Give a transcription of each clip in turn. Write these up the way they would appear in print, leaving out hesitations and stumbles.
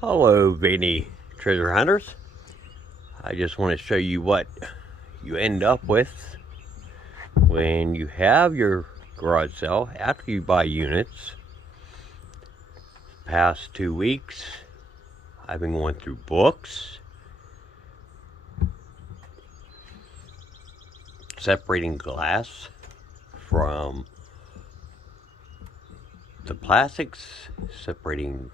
Hello, Vanny treasure hunters. I just want to show you what you end up with when you have your garage sale after you buy units. Past 2 weeks, I've been going through books, separating glass from the plastics, separating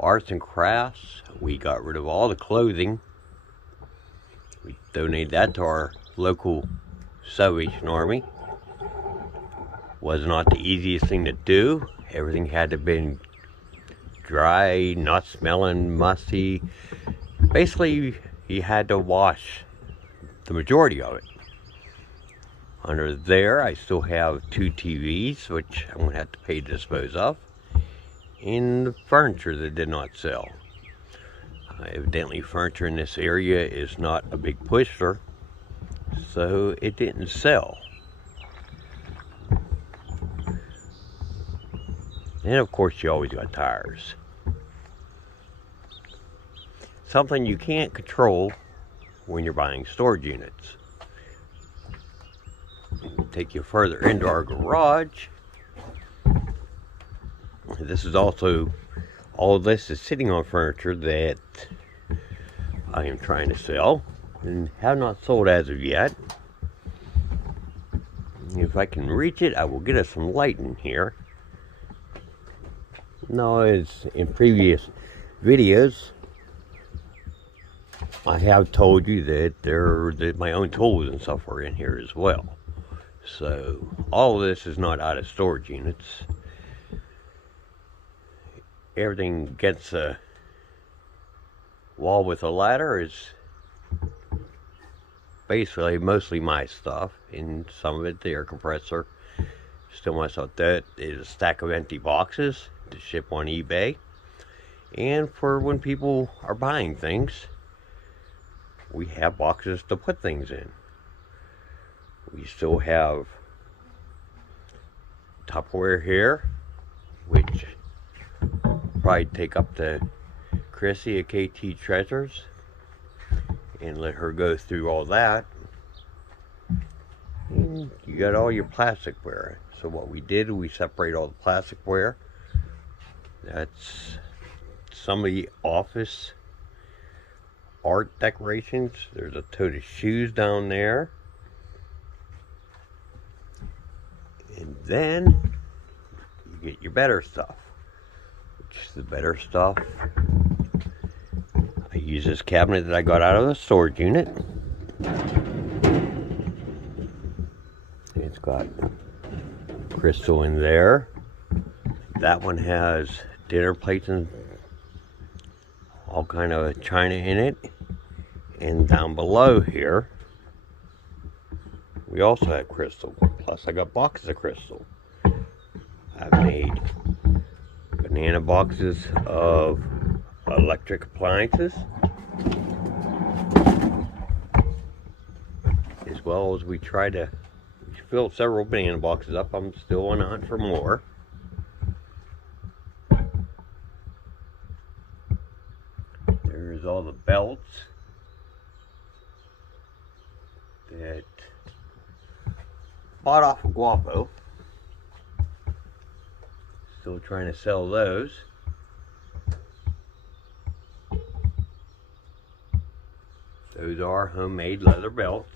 arts and crafts. We got rid of all the clothing. We donated that to our local Salvation Army. Was not the easiest thing to do. Everything had to be dry, not smelling, musty. Basically, you had to wash the majority of it. Under there, I still have 2 TVs, which I'm going to have to pay to dispose of, and the furniture that did not sell. Evidently, furniture in this area is not a big pusher, so it didn't sell. And of course, you always got tires. Something you can't control when you're buying storage units. Take you further into our garage. This is also, all of this is sitting on furniture that I am trying to sell and have not sold as of yet. If I can reach it, I will get us some light in here. Now, as in previous videos, I have told you that my own tools and stuff are in here as well. So all of this is not out of storage units. Everything against a wall with a ladder is basically mostly my stuff, and some of it the air compressor. Still myself. That is a stack of empty boxes to ship on eBay, and for when people are buying things, we have boxes to put things in. We still have Tupperware here, which probably take up to Chrissy at KT Treasures and let her go through all that. And you got all your plasticware. So what we did, we separate all the plasticware. That's some of the office art decorations. There's a tote of shoes down there. And then you get your better stuff. Which is the better stuff. I use this cabinet that I got out of the storage unit. It's got crystal in there. That one has dinner plates and all kind of china in it. And down below here, we also have crystal. Plus I got boxes of crystal. I've made banana boxes of electric appliances, as well as we filled several banana boxes up. I'm still on the hunt for more. There's all the belts that bought off of Guapo. Still trying to sell those. Those are homemade leather belts.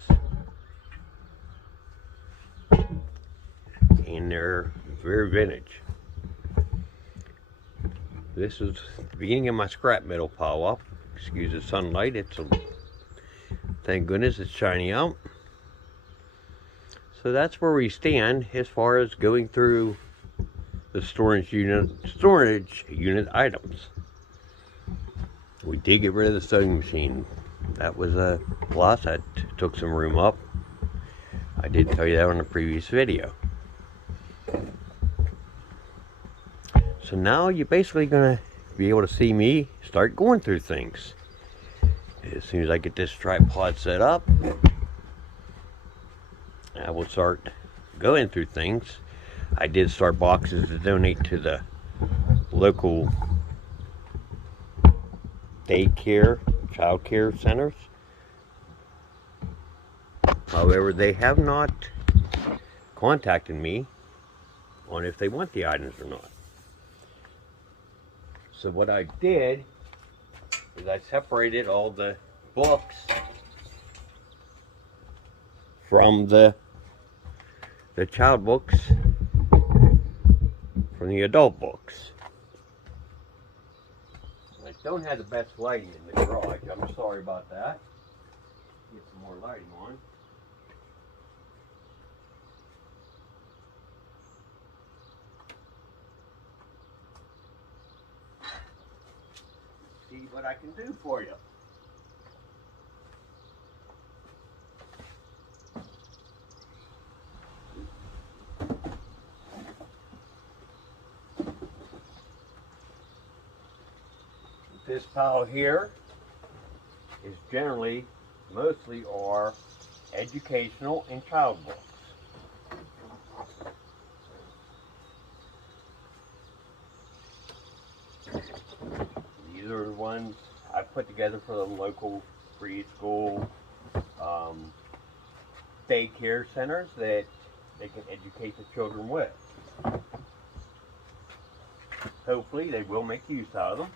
And they're very vintage. This is the beginning of my scrap metal pile up. Excuse the sunlight. Thank goodness it's shining out. So that's where we stand as far as going through the storage unit items. We did get rid of the sewing machine. That was a plus. That took some room up. I did tell you that on a previous video. So now you're basically gonna be able to see me start going through things. As soon as I get this tripod set up, I will start going through things. I did start boxes to donate to the local daycare, child care centers. However, they have not contacted me on if they want the items or not. So what I did is I separated all the books from the child books from the adult books. I don't have the best lighting in the garage. I'm sorry about that. Get some more lighting on. See what I can do for you. This pile here is generally, mostly are educational and child books. These are the ones I put together for the local preschool, daycare centers that they can educate the children with. Hopefully they will make use out of them.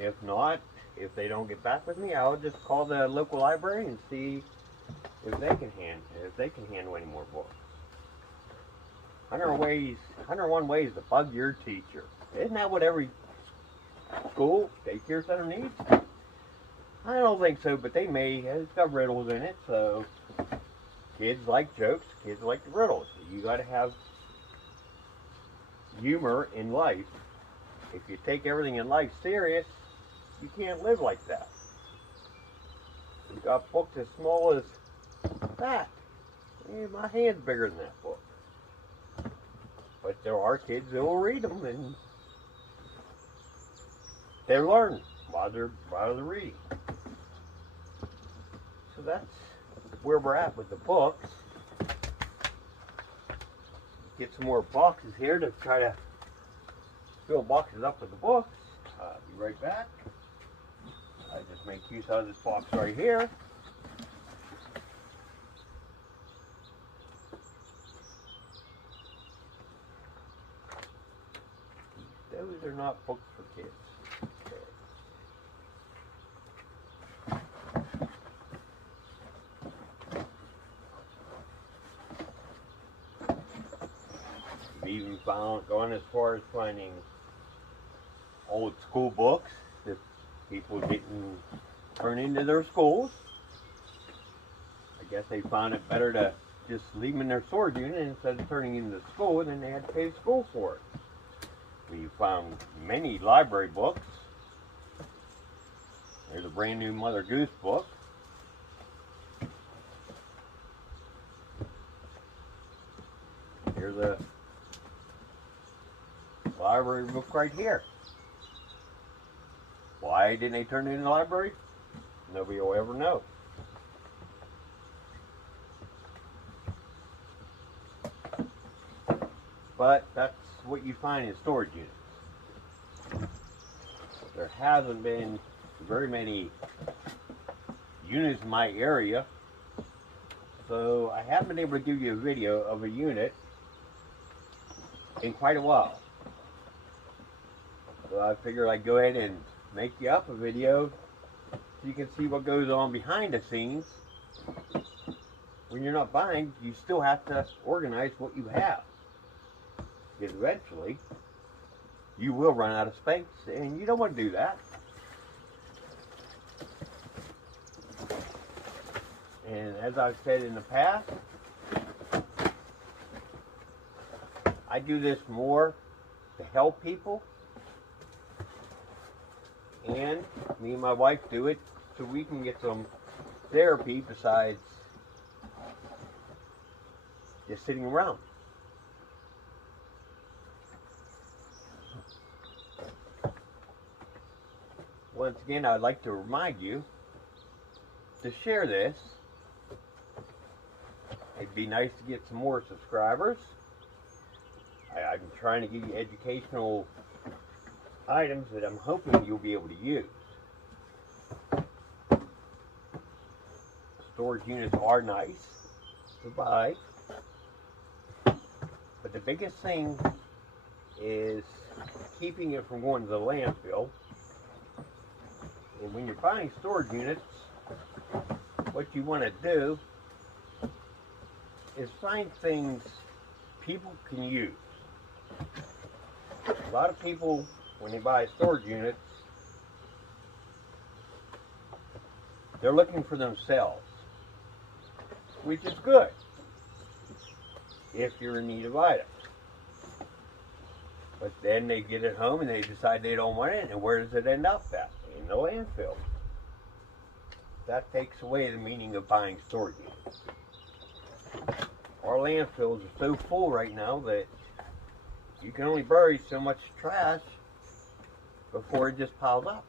If not, if they don't get back with me, I'll just call the local library and see if they can handle any more books. 101 ways to bug your teacher. Isn't that what every school, daycare center needs? I don't think so, but they may. It's got riddles in it, so kids like jokes, kids like the riddles. You got to have humor in life. If you take everything in life serious, you can't live like that. You got books as small as that. My hand's bigger than that book. But there are kids that will read them and they learn while they're reading. So that's where we're at with the books. Get some more boxes here to try to fill boxes up with the books. Be right back. I just make use out of this box right here. Those are not books for kids. We've even found, going as far as finding old school books that people didn't turn into their schools. I guess they found it better to just leave them in their storage unit instead of turning into the school, and then they had to pay the school for it. We found many library books. There's a brand new Mother Goose book. Here's a library book right here. Why didn't they turn it in the library? Nobody will ever know. But that's what you find in storage units. There hasn't been very many units in my area, so I haven't been able to give you a video of a unit in quite a while. So I figured I'd go ahead and make you up a video so you can see what goes on behind the scenes. When you're not buying, you still have to organize what you have. Because eventually, you will run out of space, and you don't want to do that. And as I've said in the past, I do this more to help people, and me and my wife do it so we can get some therapy besides just sitting around. Once again, I'd like to remind you to share this. It'd be nice to get some more subscribers. I'm trying to give you educational items that I'm hoping you'll be able to use. Storage units are nice to buy, but the biggest thing is keeping it from going to the landfill. And when you're buying storage units, what you want to do is find things people can use. A lot of people, when they buy storage units, they're looking for themselves, which is good if you're in need of items. But then they get it home and they decide they don't want it, and where does it end up at? In the landfill. That takes away the meaning of buying storage units. Our landfills are so full right now that you can only bury so much trash before it just piles up.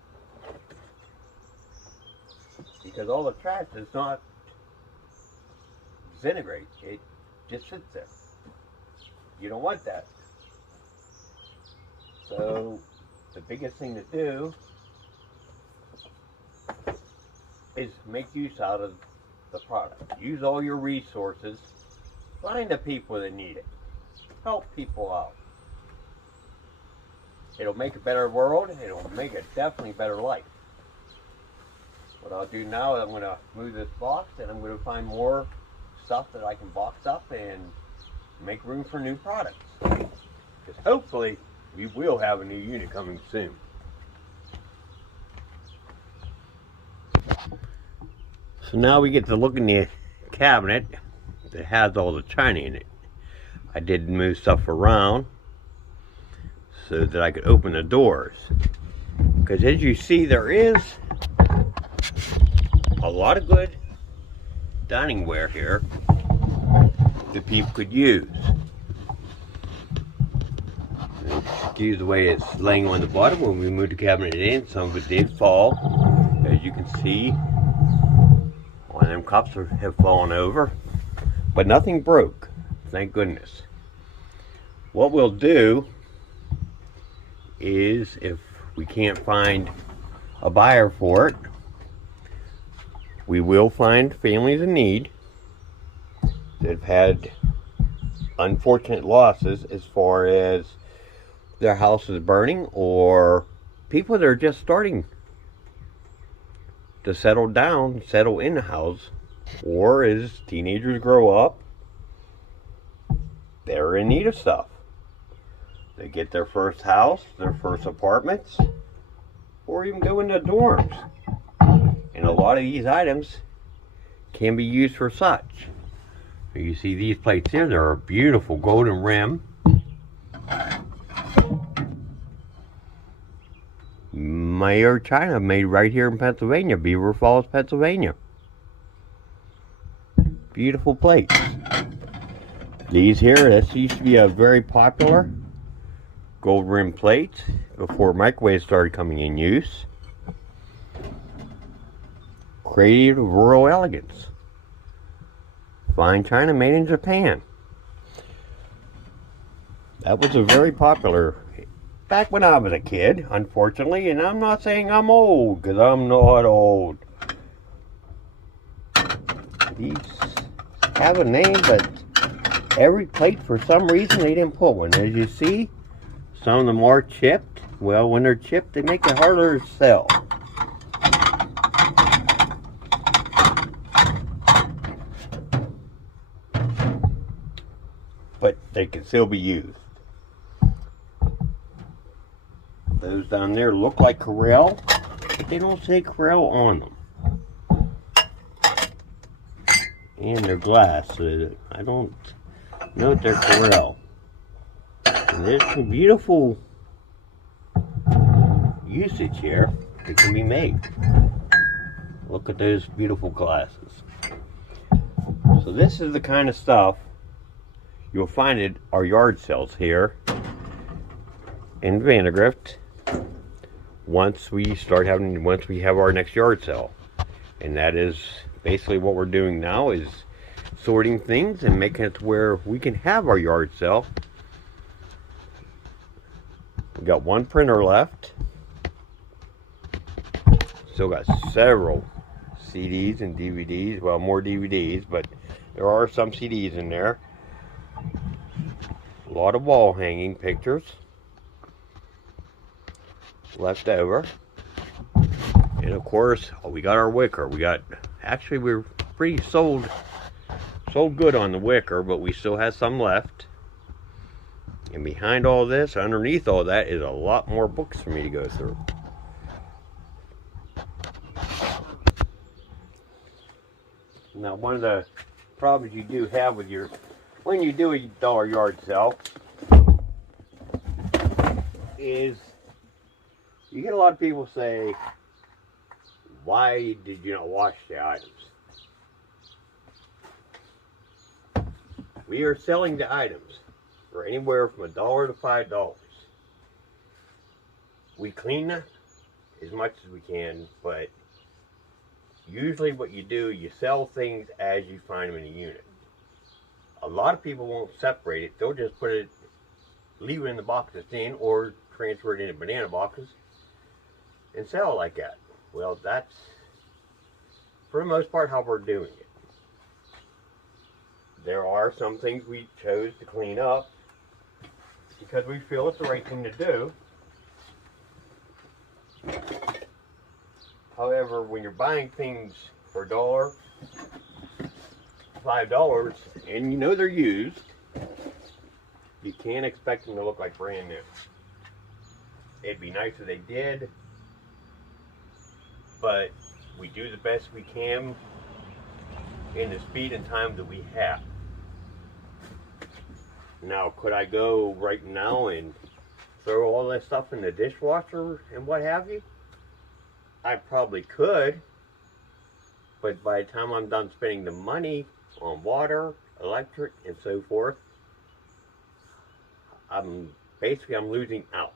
Because all the trash does not disintegrate, it just sits there. You don't want that. So the biggest thing to do is make use out of the product. Use all your resources. Find the people that need it. Help people out. It'll make a better world. It'll make a definitely better life. What I'll do now is I'm going to move this box, and I'm going to find more stuff that I can box up and make room for new products. Because hopefully we will have a new unit coming soon. So now we get to look in the cabinet that has all the china in it. I did move stuff around so that I could open the doors. Because as you see, there is a lot of good dining ware here that people could use. Excuse the way it's laying on the bottom. When we moved the cabinet in, some of it did fall. As you can see, one of them cups have fallen over, but nothing broke, thank goodness. What we'll do is, if we can't find a buyer for it, we will find families in need that have had unfortunate losses as far as their house is burning, or people that are just starting to settle down, settle in the house, or as teenagers grow up, they're in need of stuff. They get their first house, their first apartments, or even go into dorms. And a lot of these items can be used for such. You see these plates here, they're a beautiful golden rim. Mayor China made right here in Pennsylvania, Beaver Falls, Pennsylvania. Beautiful plates. These here, this used to be a very popular gold rim plate before microwaves started coming in use. Creative rural elegance. Fine china made in Japan. That was a very popular back when I was a kid, unfortunately, and I'm not saying I'm old, because I'm not old. These have a name, but every plate, for some reason, they didn't put one. As you see, some of them are chipped. Well, when they're chipped, they make it harder to sell. But they can still be used. Those down there look like Corelle, but they don't say Corelle on them. And they're glass, so I don't know if they're Corelle. And there's some beautiful usage here that can be made. Look at those beautiful glasses. So this is the kind of stuff you'll find at our yard sales here in Vandegrift once we have our next yard sale. And that is basically what we're doing now, is sorting things and making it to where we can have our yard sale got one printer left. Still got several CDs and DVDs. Well, more DVDs, but there are some CDs in there. A lot of wall hanging pictures left over. And of course, we got our wicker. Actually, we were pretty sold good on the wicker, but we still have some left. And behind all this, underneath all that, is a lot more books for me to go through. Now, one of the problems you do have with when you do a dollar yard sale is you get a lot of people say, why did you not wash the items? We are selling the items for anywhere from $1 to $5. We clean them as much as we can, but usually what you do, you sell things as you find them in a unit. A lot of people won't separate it. They'll just leave it in the box it's in, or transfer it into banana boxes and sell it like that. Well, that's for the most part how we're doing it. There are some things we chose to clean up because we feel it's the right thing to do. However, when you're buying things for $1, $5, and you know they're used, you can't expect them to look like brand new. It'd be nice if they did, but we do the best we can in the speed and time that we have. Now, could I go right now and throw all that stuff in the dishwasher and what have you? I probably could, but by the time I'm done spending the money on water, electric, and so forth, I'm losing out,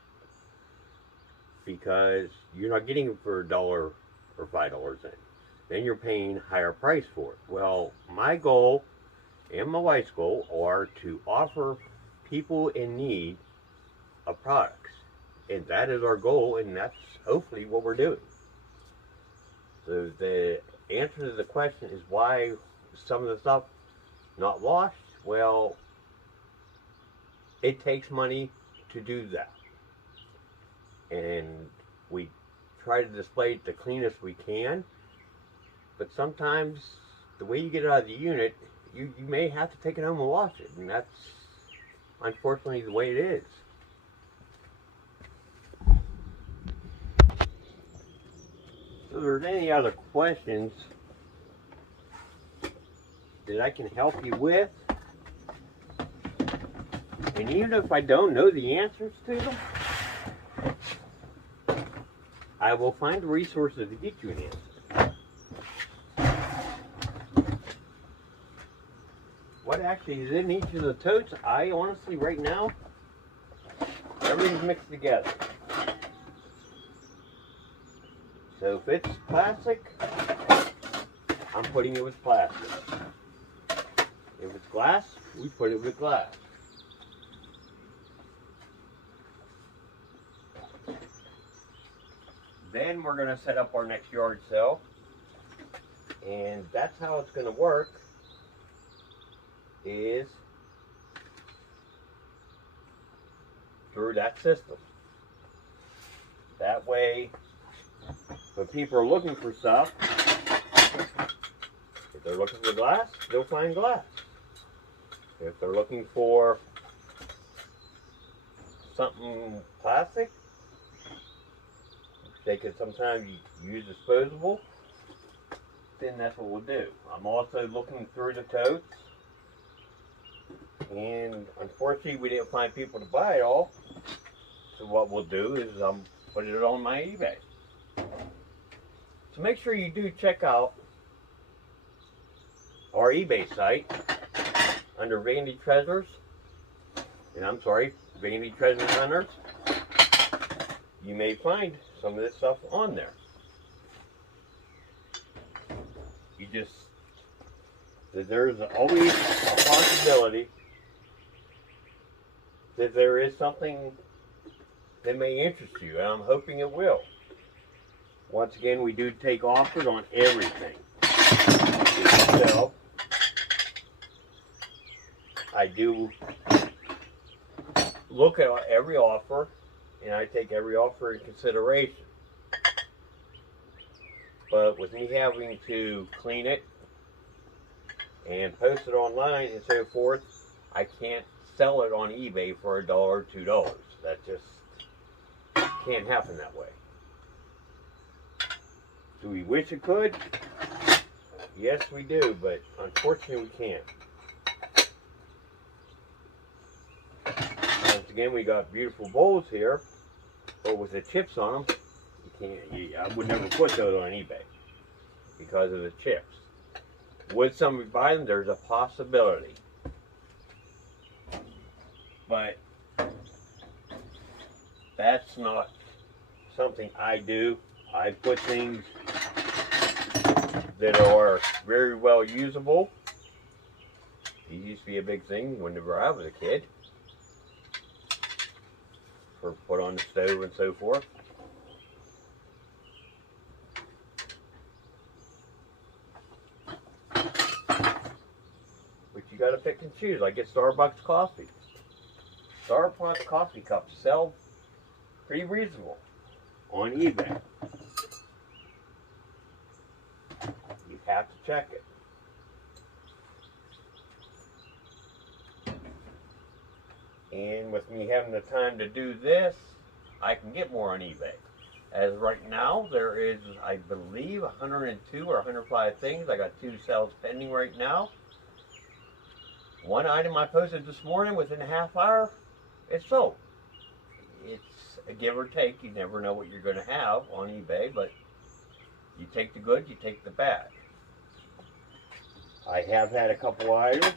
because you're not getting it for $1 or $5 in. Then you're paying higher price for it. Well, my goal and my wife's goal are to offer people in need of products, and that is our goal, and that's hopefully what we're doing. So the answer to the question is why some of the stuff not washed. Well, it takes money to do that, and we try to display it the cleanest we can, but sometimes the way you get it out of the unit, you may have to take it home and wash it, and that's unfortunately the way it is. So if there's any other questions that I can help you with, and even if I don't know the answers to them, I will find resources to get you an answer. What actually is in each of the totes, I honestly, right now, everything's mixed together. So if it's plastic, I'm putting it with plastic. If it's glass, we put it with glass. Then we're going to set up our next yard sale, and that's how it's going to work, is through that system. That way, when people are looking for stuff, if they're looking for glass, they'll find glass. If they're looking for something plastic, they could sometimes use disposable, then that's what we'll do. I'm also looking through the totes, and unfortunately we didn't find people to buy it all, so what we'll do is put it on my eBay. So make sure you do check out our eBay site under Vandy Treasures, and Vandy Treasure Hunters. You may find some of this stuff on there. There's always a possibility that there is something that may interest you, and I'm hoping it will. Once again, we do take offers on everything. So, I do look at every offer, and I take every offer in consideration. But with me having to clean it and post it online and so forth, I can't sell it on eBay for $1 or $2. That just can't happen that way. Do we wish it could? Yes, we do, but unfortunately we can't. Once again, we got beautiful bowls here, but with the chips on them, I would never put those on eBay because of the chips. Would somebody buy them? There's a possibility. But that's not something I do. I put things that are very well usable. These used to be a big thing whenever I was a kid, for put on the stove and so forth. But you got to pick and choose. I get Starbucks coffee. Starbucks coffee cups sell pretty reasonable on eBay. You have to check it. And with me having the time to do this, I can get more on eBay. As right now, there is, I believe, 102 or 105 things. I got 2 sales pending right now. One item I posted this morning within a half hour, it's sold. It's a give or take. You never know what you're going to have on eBay, but you take the good, you take the bad. I have had a couple items.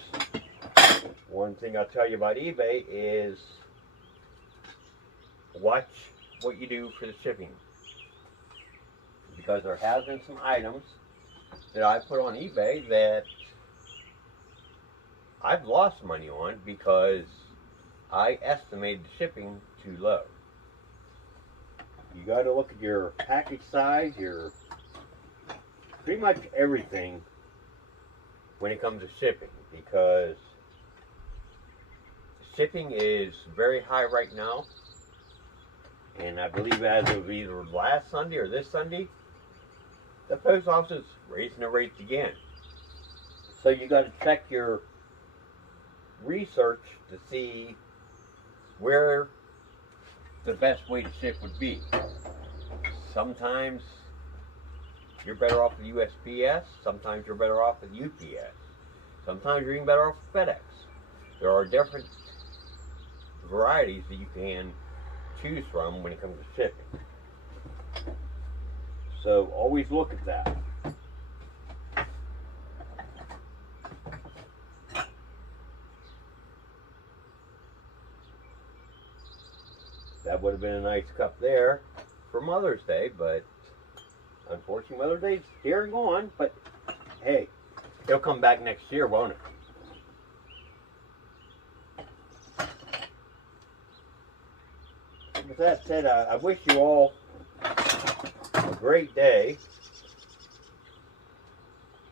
One thing I'll tell you about eBay is watch what you do for the shipping, because there have been some items that I put on eBay that I've lost money on because I estimated the shipping too low. You got to look at your package size, your pretty much everything when it comes to shipping, because shipping is very high right now, and I believe as of either last Sunday or this Sunday, the post office is raising the rates again. So you got to check your research to see where the best way to ship would be. Sometimes you're better off with USPS, sometimes you're better off with UPS, sometimes you're even better off with FedEx. There are different varieties that you can choose from when it comes to shipping. So always look at that. That would have been a nice cup there for Mother's Day, but unfortunately Mother's Day's here and gone, but hey, it'll come back next year, won't it? With that said, I wish you all a great day,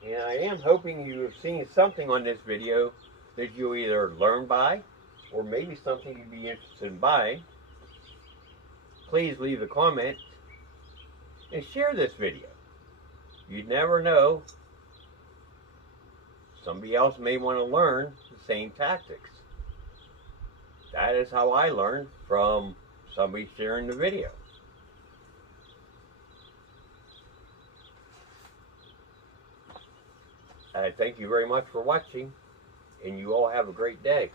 and I am hoping you have seen something on this video that you'll either learn by, or maybe something you'd be interested in buying. Please leave a comment and share this video. You never know, somebody else may want to learn the same tactics. That is how I learned, from somebody sharing the video. I thank you very much for watching, and you all have a great day.